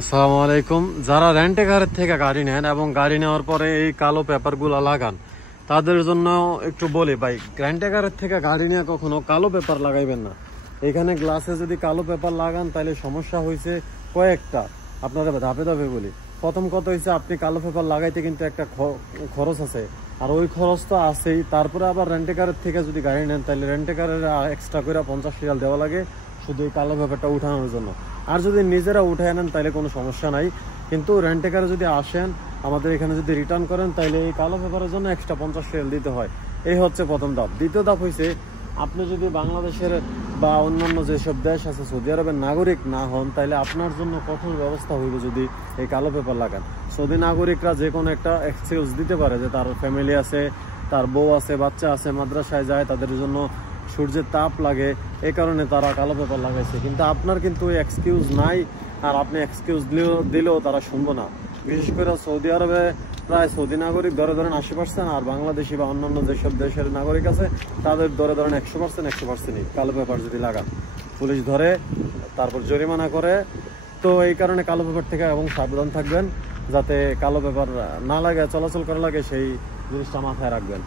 আসসালামু আলাইকুম। যারা রেন্টে কারের থেকে গাড়ি নেন এবং গাড়ি নেওয়ার পরে এই কালো পেপারগুলো লাগান, তাদের জন্য একটু বলি ভাই, রেন্টে কারের থেকে গাড়ি নিয়ে কখনো কালো পেপার লাগাইবেন না। এখানে গ্লাসে যদি কালো পেপার লাগান তাহলে সমস্যা হয়েছে কয়েকটা। আপনারা ধাপে ধাপে বলি। প্রথম কথা হয়েছে, আপনি কালো পেপার লাগাইতে কিন্তু একটা খরচ আছে, আর ওই খরচ তো আছেই। তারপরে আবার রেন্টে কারের থেকে যদি গাড়ি নেন তাহলে রেন্টে কারের এক্সট্রা করে 50 রিয়াল দেওয়া লাগে শুধু এই কালো পেপারটা উঠানোর জন্য। আর যদি নিজেরা উঠে আনেন তাহলে কোনো সমস্যা নাই, কিন্তু রেন্টে কারে যদি আসেন আমাদের এখানে যদি রিটার্ন করেন তাহলে এই কালো পেপারের জন্য এক্সট্রা 50 রিয়াল দিতে হয়। এই হচ্ছে প্রথম ধাপ। দ্বিতীয় ধাপ হয়েছে, আপনি যদি বাংলাদেশের বা অন্যান্য যেসব দেশ আছে সৌদি আরবের নাগরিক না হন তাহলে আপনার জন্য কঠোর ব্যবস্থা হইবে যদি এই কালো পেপার লাগান। সৌদি নাগরিকরা যে কোনো একটা এক্সকিউজ দিতে পারে যে তার ফ্যামিলি আছে, তার বউ আছে, বাচ্চা আছে, মাদ্রাসায় যায়, তাদের জন্য সূর্যের তাপ লাগে, এই কারণে তারা কালো পেপার লাগাইছে। কিন্তু আপনার কিন্তু ওই এক্সকিউজ নাই, আর আপনি এক্সকিউজ দিলেও তারা শুনবো না। বিশেষ করে সৌদি আরবে প্রায় সৌদি নাগরিক ধরেন 80%, আর বাংলাদেশি বা অন্যান্য যেসব দেশের নাগরিক আছে তাদের ধরেন 100%ই কালো পেপার যদি লাগান পুলিশ ধরে, তারপর জরিমানা করে। তো এই কারণে কালো পেপার থেকে এবং সাবধান থাকবেন, যাতে কালো পেপার না লাগে, চলাচল করা লাগে, সেই জিনিসটা মাথায় রাখবেন।